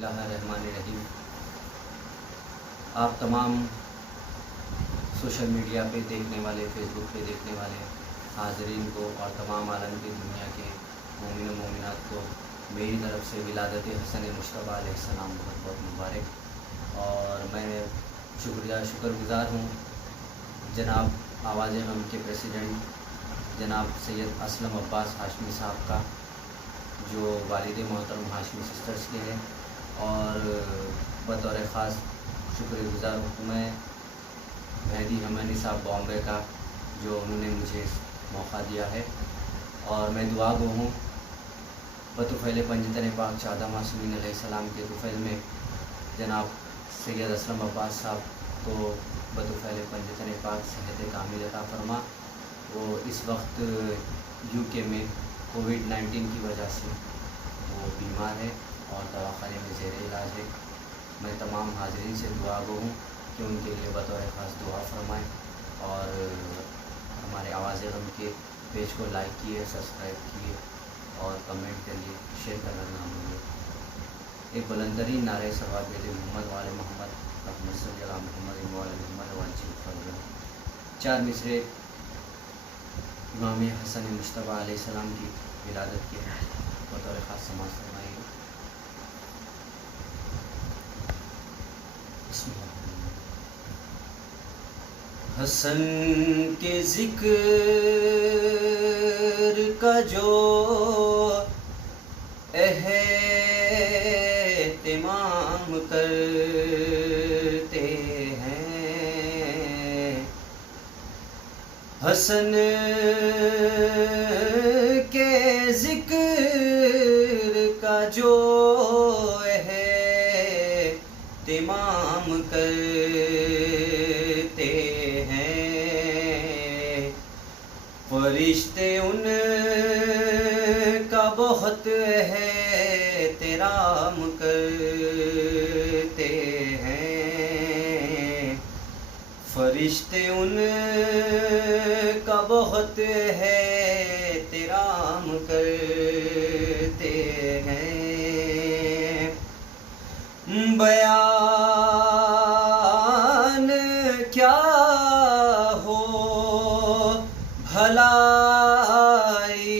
اللہ الرحمن الرحیم۔ آپ تمام سوشل میڈیا پہ دیکھنے والے، فیس بک پہ دیکھنے والے حاضرین کو اور تمام عالم کی دنیا کے مومن و مومنات کو میری طرف سے ولادت حسن مصطفیٰ علیہ السلام بہت بہت مبارک۔ اور میں شکر گزار ہوں جناب آواز غم کے پریسیڈنٹ جناب سید اسلم عباس ہاشمی صاحب کا، جو والد محترم ہاشمی سسٹرز کے ہیں، اور بطور خاص شکر گزار ہوں میں مہدی حمانی صاحب بامبے کا، جو انہوں نے مجھے موقع دیا ہے۔ اور میں دعا گو ہوں بطفیل پنجتن پاک چادہ معصومین علیہ السلام کے طفیل میں جناب سید اسلم عباس صاحب کو بطفیل پنجتن پاک صحت کامل عطا فرما۔ وہ اس وقت یو کے میں کووڈ-19 کی وجہ سے وہ بیمار ہے اور دواخانے میں زیر علاج ہے۔ میں تمام حاضرین سے دعا گو ہوں کہ ان کے لیے بطور خاص دعا فرمائیں، اور ہمارے آواز غم کے پیج کو لائک کیے، سبسکرائب کیے اور کمنٹ کریے، شیئر کرنا نہ بھولیں۔ ایک بلندترین نعرہ صلوات بیت محمد وآل محمد، اللہم صلی علی محمد وآل محمد وعجل فرجہ۔ چار مصرے امام حسن مصطفیٰ علیہ السلام کی ولادت کے بطور خاص سماعت فرمائیے۔ حسن کے ذکر کا جو اہتمام کرتے ہیں، حسن کے ذکر کا جو اہتمام کرتے ہیں، فرشتے ان کا بہت احترام کرتے ہیں، فرشتے ان کا بہت احترام کرتے ہیں۔ بیان کیا ہو بھلائی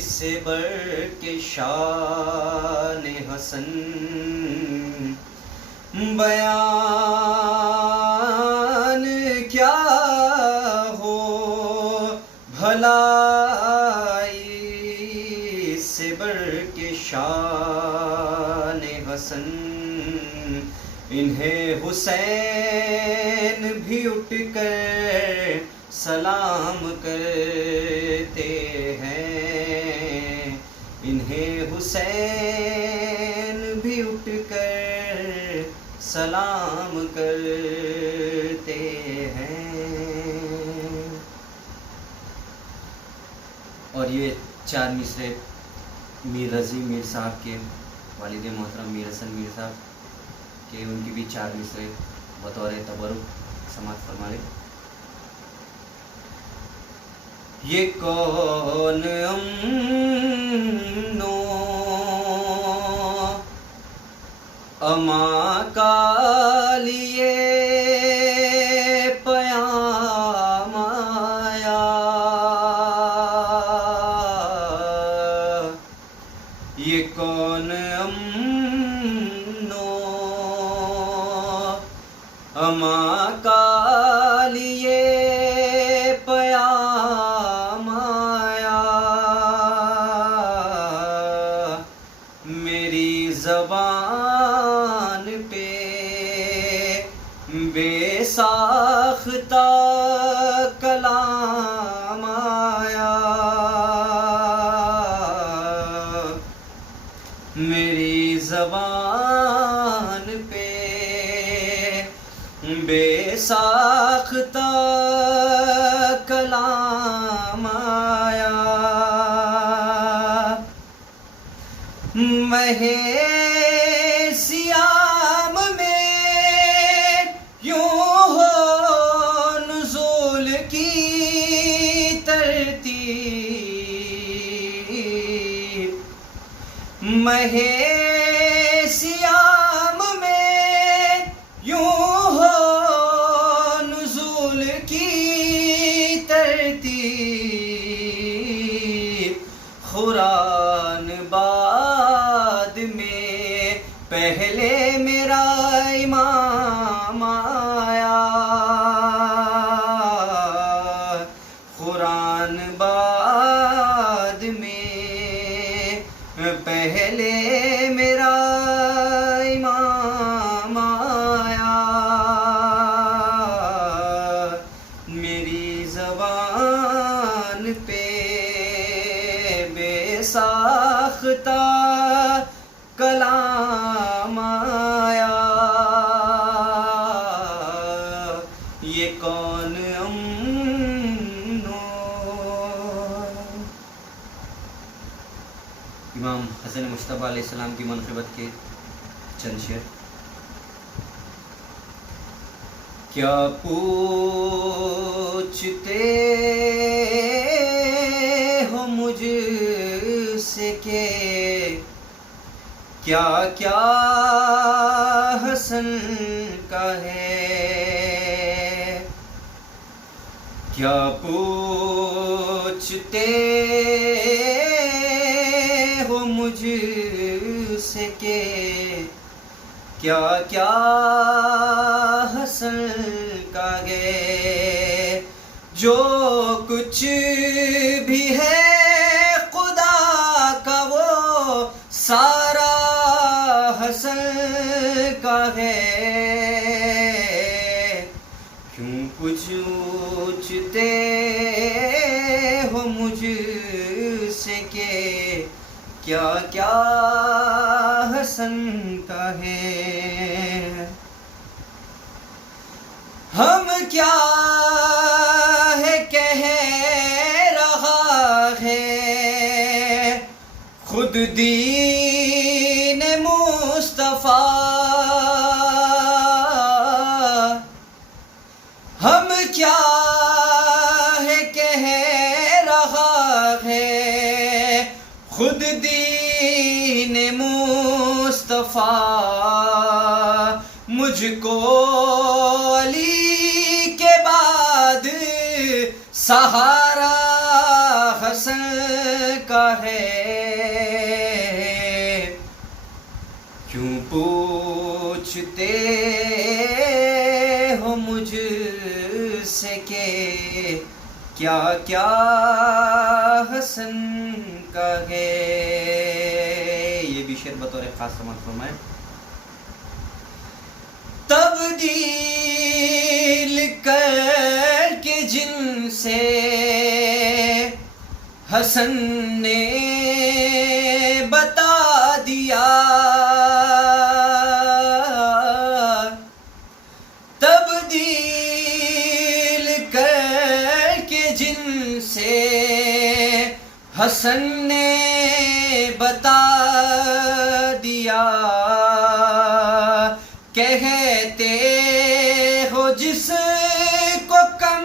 سے بڑھ کے شان حسن، بیان کیا ہو بھلائی سے بڑھ کے شان حسن، انہیں حسین بھی اٹھ کر سلام کرتے ہیں، انہیں حسین بھی اٹھ کر سلام کرتے ہیں۔ اور یہ چار مصرے میر رضی میر صاحب کے، والد محترم میر حسن میر صاحب کہ ان کی بھی چار مصرے بطور تبرک سماعت فرما لیں۔ یہ کون امن و امان کا لیے پیام آیا، یہ کون امن و امان کا لیے پیام آیا، میری زبان پہ بے ساختہ کلام آیا، میری زبان پہ بے ساختہ کلام آیا، مہ سیام میں یوں ہو نزول کی ترتیب، مہ پہلے میرا امام آیا، قرآن بعد میں، پہلے میرا امام آیا، میری زبان پہ بے ساختہ کلام آیا، یہ کون امام حسن مصطفیٰ علیہ السلام کی منقبت کے چند شعر۔ کیا پوچھتے ہو مجھ سے کہ کیا کیا حسن کا ہے، کیا پوچھتے ہو مجھ سے کہ کیا کیا حسن کا ہے، جو کچھ بھی ہے خدا کا وہ سارا حسن کا ہے، کیوں پوچھتے ہو مجھ سے کہ کیا کیا حسن کا ہے، ہم کیا ہے کہہ رہا ہے خود دین مصطفیٰ، ہم کیا ہے کہہ رہا ہے خود دین مصطفیٰ، مجھ کو علی کے بعد سہارا حسن کا ہے، کیوں پوچھتے ہو مجھ سے کہ کیا کیا حسن کا ہے۔ یہ بھی شعر بطور خاص سماعت فرمائیں۔ تبدیل کر کے جن سے حسن نے بتا دیا، تبدیل کر کے جن سے حسن نے بتا دیا، کہتے ہو جس کو کم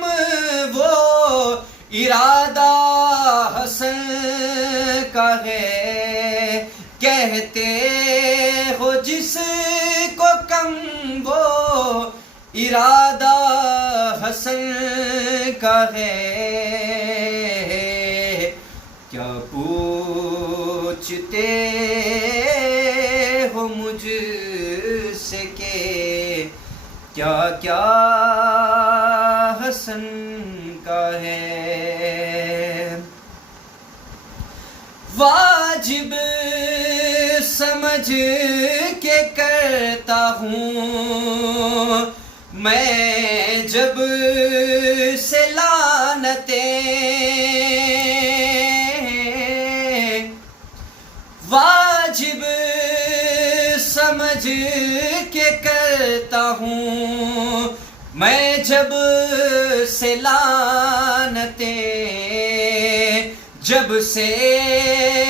وہ ارادہ حسن کا ہے، کہتے ہو جس کو کم وہ ارادہ حسن کا ہے، کیا پوچھتے ہو مجھ سے کہ کیا کیا حسن کا ہے، واجب سمجھ کے کرتا ہوں میں جب سے لعنتیں، واجب سمجھ کے کرتا ہوں میں جب سے لعنتیں، جب سے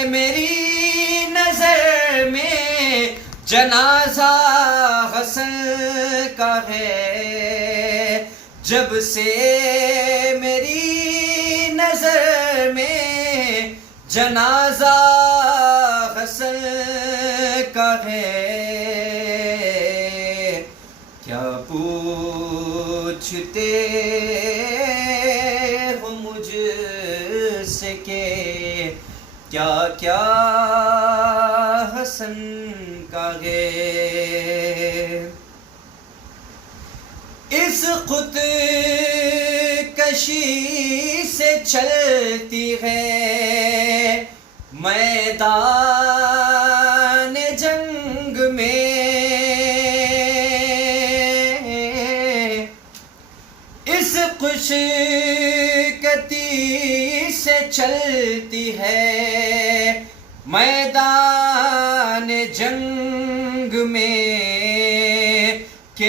میری نظر میں جنازہ حسن کا ہے، جب سے میری نظر میں جنازہ حسن کا ہے، کیا پوچھتے ہو مجھ سے کہ کیا کیا حسن کا ہے، اس خود کشی سے چلتی ہے میدان جنگ میں، اس خوش کتی سے چلتی ہے میدان جنگ میں، کہ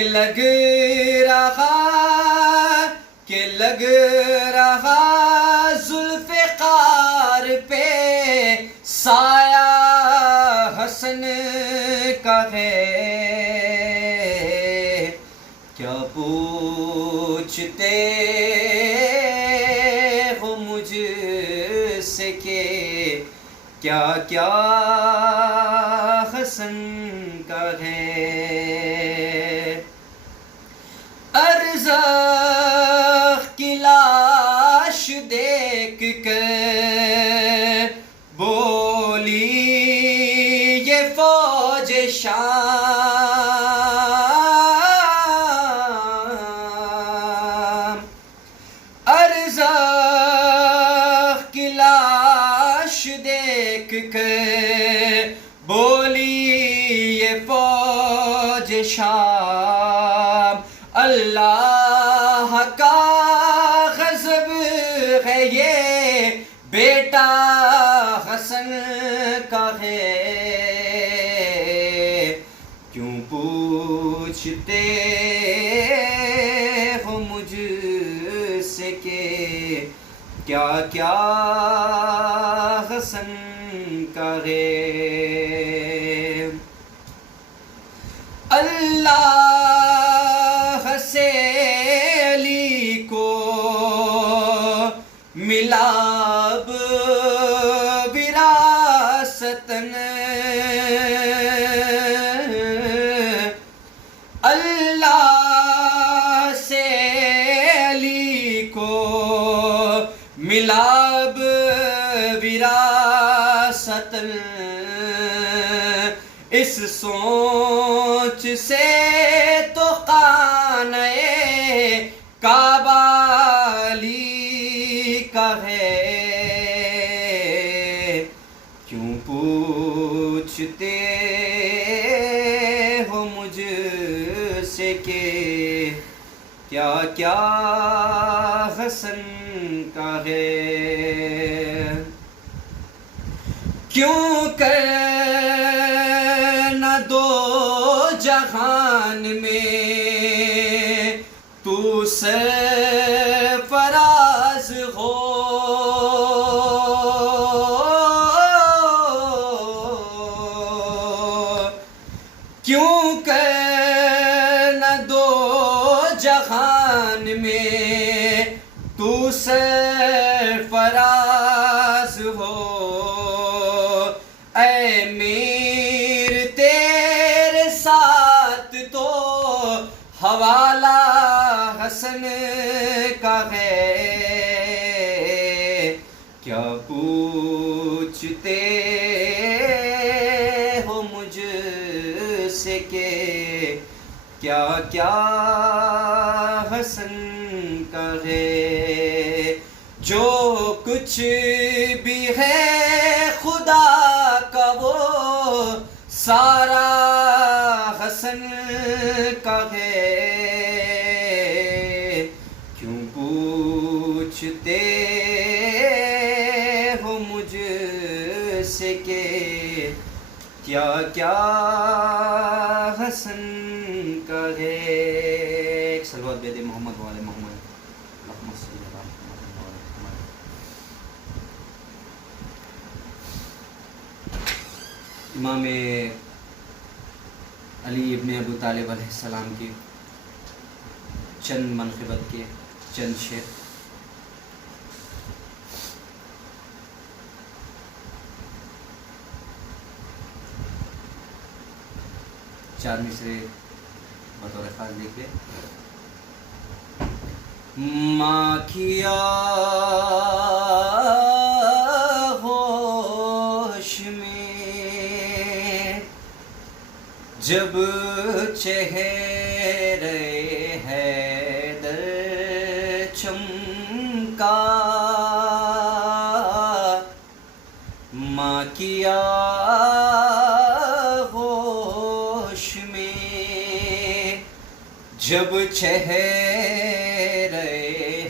لگ رہا ذوالفقار پہ سایہ حسن کا ہے، کیا پوچھتے ہو مجھ سے کہ کیا کیا حسن کا ہے، ارزاق کی لاش دیکھ کر بولی یہ فوج شام، ارزاق کی لاش دیکھ کر بولی یہ فوج شام، اللہ کا غضب ہے یہ بیٹا حسن کا ہے، کیوں پوچھتے ہو مجھ سے کہ کیا کیا حسن کا ہے، اللہ سے علی کو ملا اب وراثتاً، اللہ سے علی کو ملا اب وراثتاً، اس سوچ سے تو خانہ کعبہ علی کا ہے، کیوں پوچھتے ہو مجھ سے کہ کیا کیا حسن کا ہے، کیوں کر نہ دو جہان میں تو سرفراز ہو، کیوں کر نہ دو جہان میں تو سرفراز ہو، اے میر تیرے ساتھ تو حوالہ حسن کا ہے، کیا پوچھتے ہو مجھ سے کہ کیا کیا حسن کا ہے، جو کچھ بھی ہے خدا کا وہ سارا حسن کا ہے، کیوں پوچھتے ہو مجھ سے کہ کیا کیا حسن کا ہے، ایک صلوات دے محمد والے محمد، اللہم صلی علی محمد وعلی محمد۔ امام علی ابن ابو طالب علیہ السلام کی چند منقبت کے چند شعر، چار مصرے بطور خاص دیکھے۔ ماں کیا ہوش میں جب چہرے حیدر چمکا ماں کی آغوش میں، جب چہرے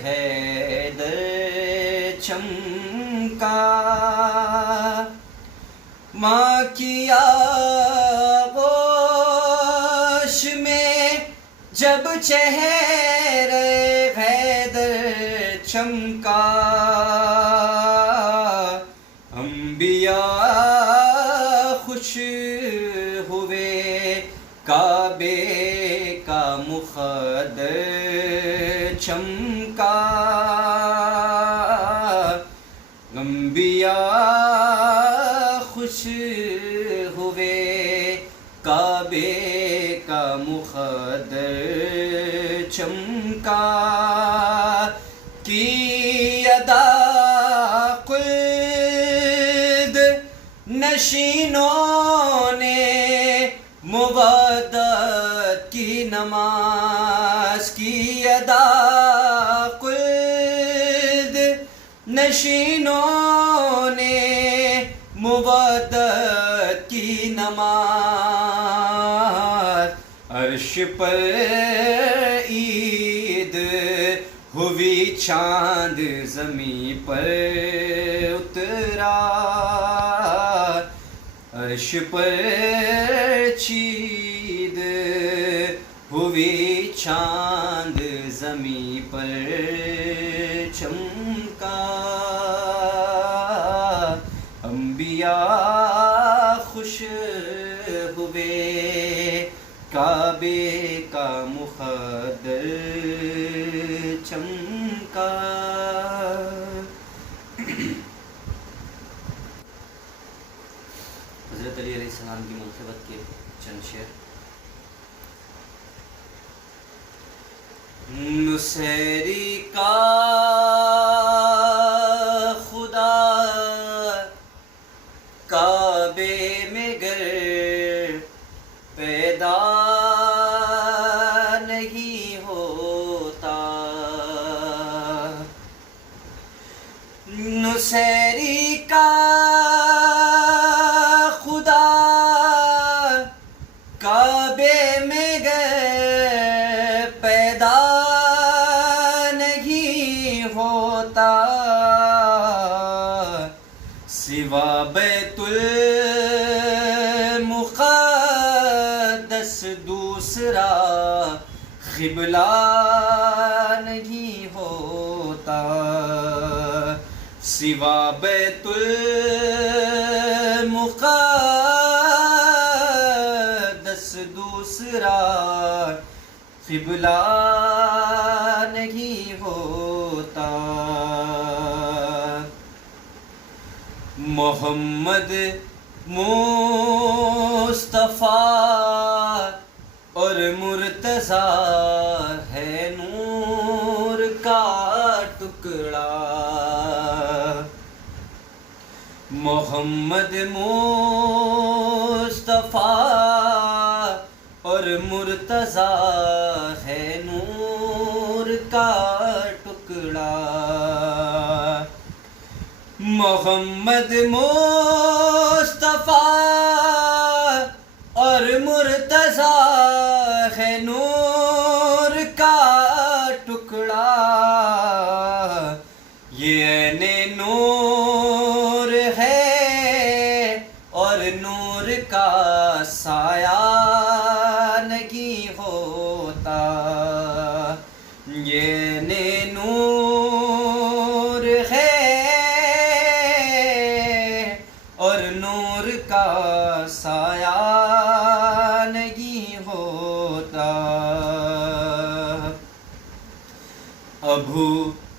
حیدر چمکا ماں کی آغوش میں، جب چہرے حیدر چمکا انبیاء خوش ہوئے، کعبے کا مقدر چمکا، انبیاء خوش ہوئے، کعبے کا مقدر چمکا، کی ادا خلد نشینوں نے مودت کی نماز، کی ادا خلد نشینوں نے مودت کی نماز، عرش پر عید ہوئی، چاند زمیں پر اترا، عرش پر چید ہوئی، چاند زمیں پر چمکا، انبیاء خوش ہوئے، کعبے کا مقدر چمکا۔ حضرت علی علیہ السلام کی منقبت کے چند شعر۔ نصیری کا خدا کعبے میں گر پیدا نہیں ہوتا، نصیری کا خدا کعبے میں گر پیدا نہیں ہوتا، سوا بیت المقدس دوسرا قبلہ نہیں ہوتا، سوا بیت المقدس دوسرا قبلہ نہیں ہوتا، محمد مصطفیٰ اور مرتضیٰ ہے نور کا ٹکڑا، محمد مصطفیٰ اور مرتضیٰ ہے نور کا ٹکڑا، محمد مصطفیٰ اور مرتضیٰ ہے نور کا ٹکڑا، یہ عین نور ہے اور نور کا سایہ نہیں ہوتا، یہ عین نور ہے اور نور کا سایہ نہیں ہوتا،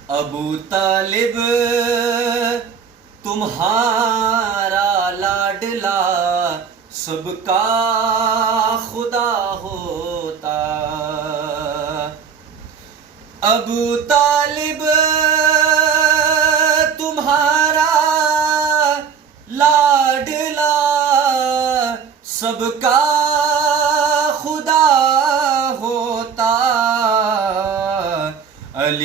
ابو طالب تمہارا لاڈلا سب کا خدا ہوتا، ابو طالب تمہارا لاڈلا سب کا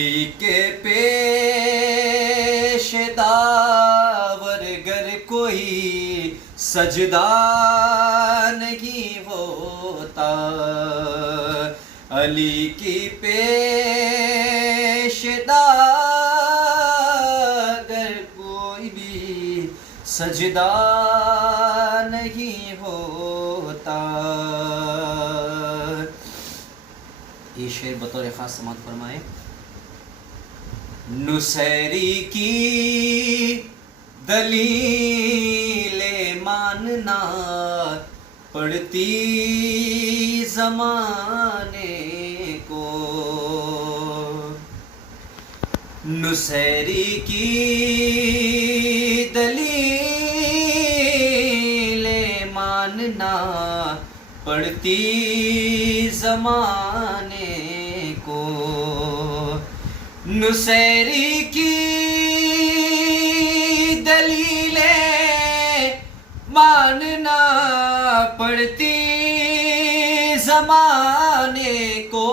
علی کے پیش داور گر کوئی سجدہ نہیں ہوتا، علی کی پیش داگر کوئی بھی سجدہ نہیں ہوتا۔ یہ شعر بطور خاص سماعت فرمائے۔ نصیری کی دلیل ماننا پڑتی زمانے کو، نصیری کی دلیل ماننا پڑتی زمانے کو، نصیری کی دلیلیں ماننا پڑتی زمانے کو،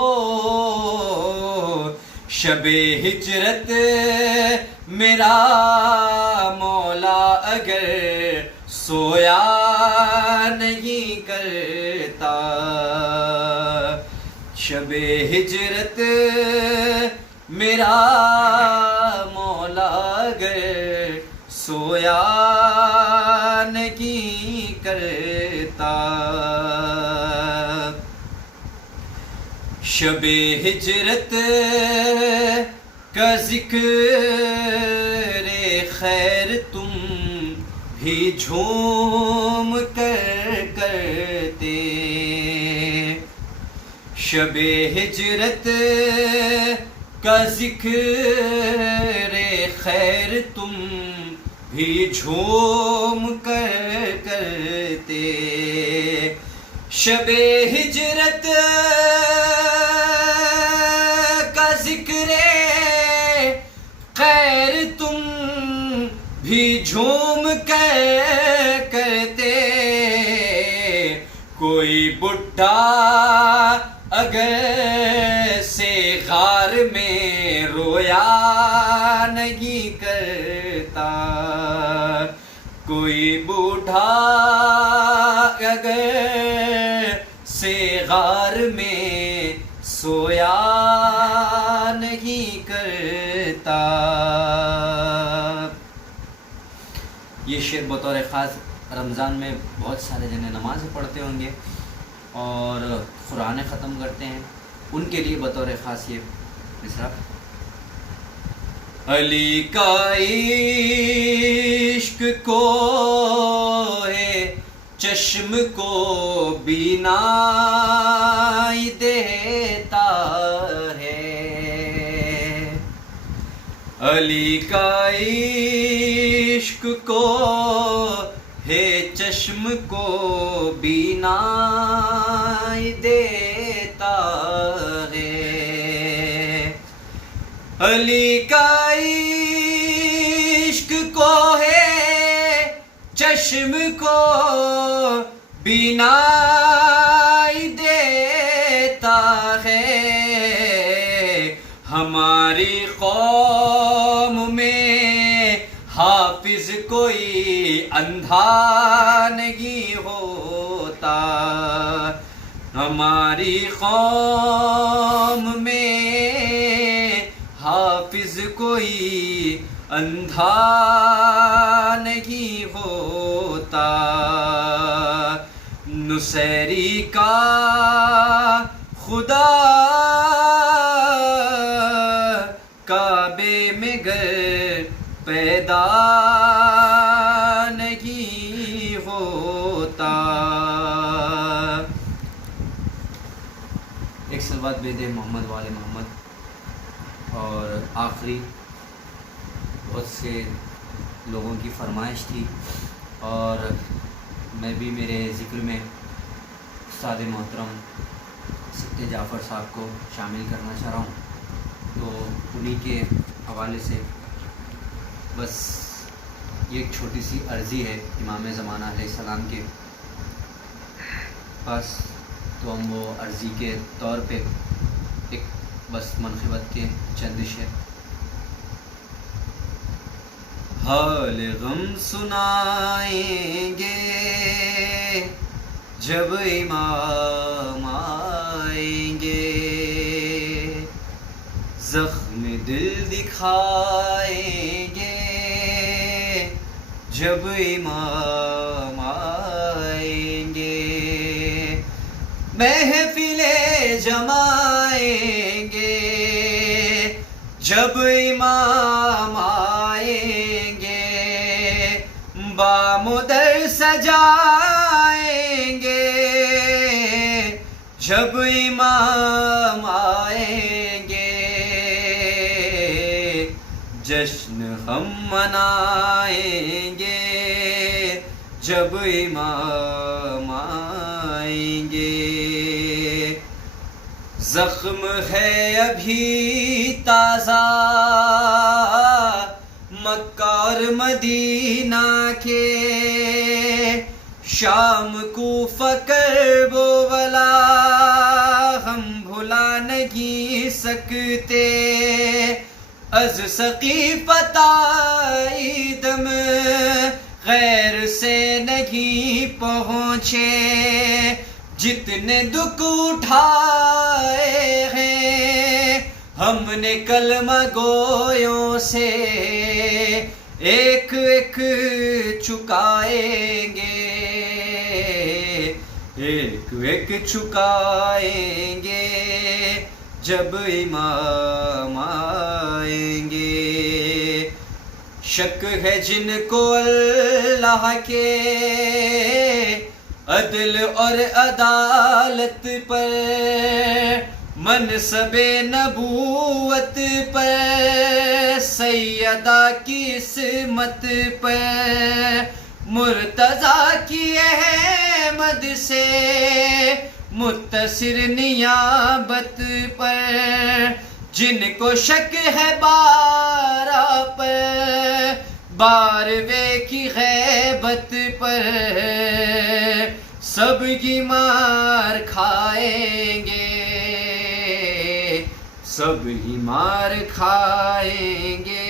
شب ہجرت میرا مولا اگر سویا نہیں کرتا، شب ہجرت میرا مولا اگر سویا نہیں کرتا، شب ہجرت کا ذکر خیر تم بھی جھوم کر کرتے، شب ہجرت کا ذکر خیر تم بھی جھوم کر کرتے، شب ہجرت کا ذکر خیر تم بھی جھوم کر کرتے، کوئی بڈھا اگر سے غار میں رویا نہیں کرتا، کوئی بوڑھا اگر سے غار میں سویا نہیں کرتا۔ یہ شعر بطور خاص رمضان میں بہت سارے جنے نماز پڑھتے ہوں گے اور قرآن ختم کرتے ہیں، ان کے لیے بطور خاص یہ مصرع۔ علی کا عشق کو ہے چشم کو بینائی دیتا ہے، علی کا عشق کو ہے چشم کو بینائی دیتا ہے، علی کا عشق کو ہے چشم کو بینائی دیتا ہے، ہماری قوم میں حافظ کوئی اندھا نہیں ہوتا، ہماری قوم میں حافظ کوئی اندھا نہیں ہوتا، نصیری کا خدا کعبے میں گر پیدا نہیں ہوتا۔ ایک صلوات بھیج دیں محمد والے محمد۔ اور آخری بہت سے لوگوں کی فرمائش تھی اور میں بھی میرے ذکر میں استاد محترم سکتے جعفر صاحب کو شامل کرنا چاہ رہا ہوں، تو انہی کے حوالے سے بس یہ ایک چھوٹی سی عرضی ہے امام زمانہ علیہ السلام کے پاس، تو ہم وہ عرضی کے طور پہ ایک بس منقبت کے چند شعر. حال غم سنائیں گے جب امام آئیں گے، زخم دل دکھائیں گے جب امام آئیں گے، محفل جمائیں گے جب امام آئیں گے، بامدر سجائیں گے جب امام آئیں گے، جشن ہم منائیں گے جب امام آئیں گے، زخم ہے ابھی تازہ مکہ اور مدینہ کے، شام کوفہ کرب و بلا ہم بھلا نہیں سکتے، از سقیفہ دم غیر سے نہیں پہنچے، جتنے دکھ اٹھائے ہیں ہم نے کلمہ گویوں سے، ایک ایک چکائیں گے، ایک ایک چکائیں گے جب امام آئیں گے، شک ہے جن کو اللہ کے عدل اور عدالت پر، منصب نبوت پر، سیدہ کی عصمت پر، مرتضیٰ کی احمد سے متصر نیابت پر، جن کو شک ہے بارہ پر، باروے کی غیبت پر، سب کی مار کھائیں گے، سب ہی مار کھائیں گے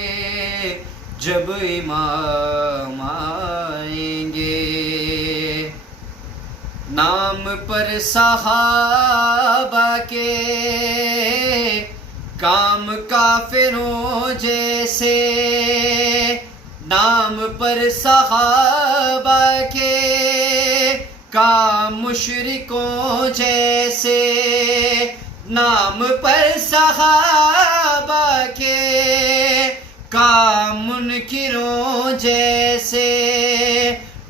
جب امام آئیں گے، نام پر صحابہ کے کام کافروں جیسے، نام پر صحابہ کے کام مشرکوں جیسے، نام پر صحابہ کے کام منکروں جیسے،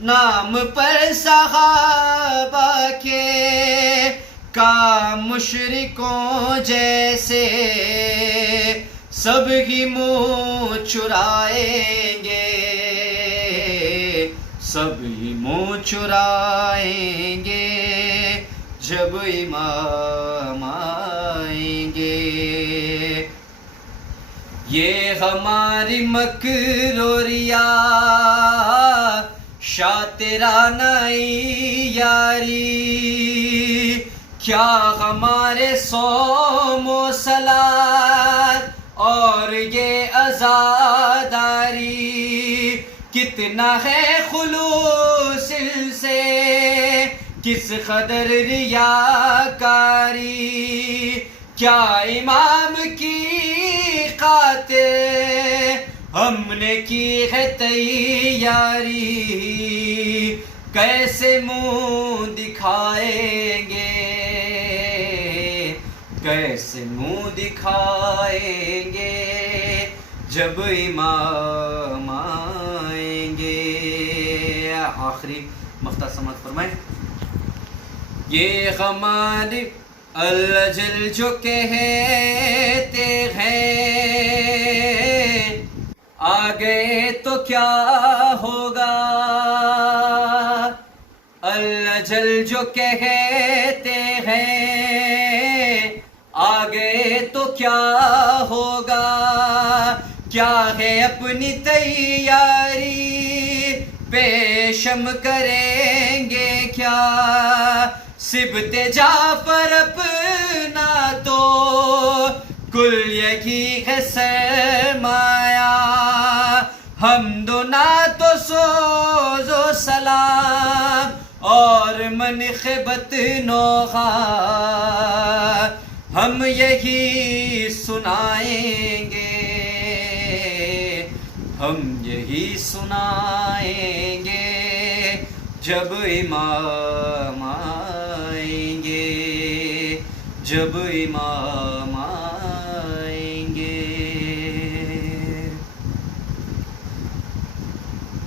نام پر صحابہ کے کام مشرکوں جیسے، سب ہی منہ چرائیں گے، سب ہی منہ چرائیں گے جب امام آئیں گے، یہ ہماری مکر و ریا شاہ تیرا نئی یاری، کیا ہمارے صوم و صلات اور یہ عزاداری، کتنا ہے خلوص سے کس قدر ریاکاری، کیا امام کی خاطر ہم نے کی ہے تیاری، کیسے منہ دکھائیں گے، کیسے منہ دکھائیں گے جب امام آئیں گے۔ آخری مفتاح سماعت فرمائیں۔ یہ ہمارے الجل جو کہتے ہیں آ گئے تو کیا ہوگا، الجل جو کہتے ہیں آ گئے تو کیا ہوگا، کیا ہے اپنی تیاری پیشم کریں گے کیا، سبت جعفر اپنا تو کل یہی ہے سرمایہ، حمد و نعت و سوز و سلام اور منقبت نوحہ ہم یہی سنائیں گے، ہم یہی سنائیں گے جب امام آئیں گے، جب امام آئیں گے۔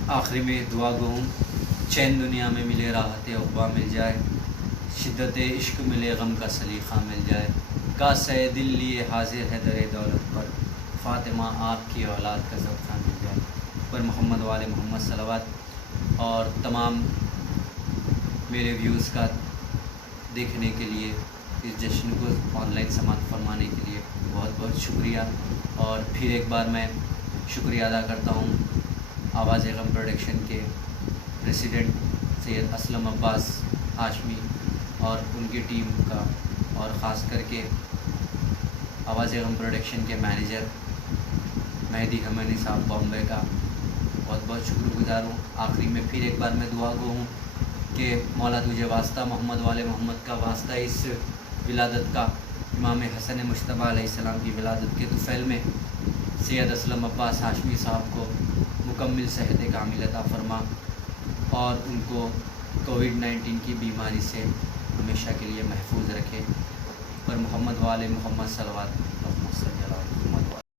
آخری میں دعا گو ہوں، چین دنیا میں ملے، راحت عقبیٰ مل جائے، شدت عشق ملے، غم کا سلیقہ مل جائے، کاسہ دل لیے حاضر ہے در دولت پر، فاطمہ آپ کی اولاد کا صدقہ مل جائے۔ پر محمد وآل محمد صلوات۔ اور تمام میرے ویوز کا دیکھنے کے لیے، اس جشن کو آن لائن سماعت فرمانے کے لیے بہت بہت شکریہ۔ اور پھر ایک بار میں شکریہ ادا کرتا ہوں آواز غم پروڈکشن کے پریسیڈنٹ سید اسلم عباس ہاشمی اور ان کی ٹیم کا، اور خاص کر کے آواز غم پروڈکشن کے مینیجر مہدی حمانی صاحب بامبے کا بہت بہت شکر گزار ہوں۔ آخری میں پھر ایک بار میں دعا گو ہوں کہ مولا تجھے واسطہ محمد والے محمد کا، واسطہ اس ولادت کا، امام حسن مجتبیٰ علیہ السلام کی ولادت کے طفیل میں سید اسلم عباس ہاشمی صاحب کو مکمل صحت کامل عطا فرما اور ان کو کووڈ-19 کی بیماری سے ہمیشہ کے لیے محفوظ رکھے۔ پر محمد والے محمد صلوات۔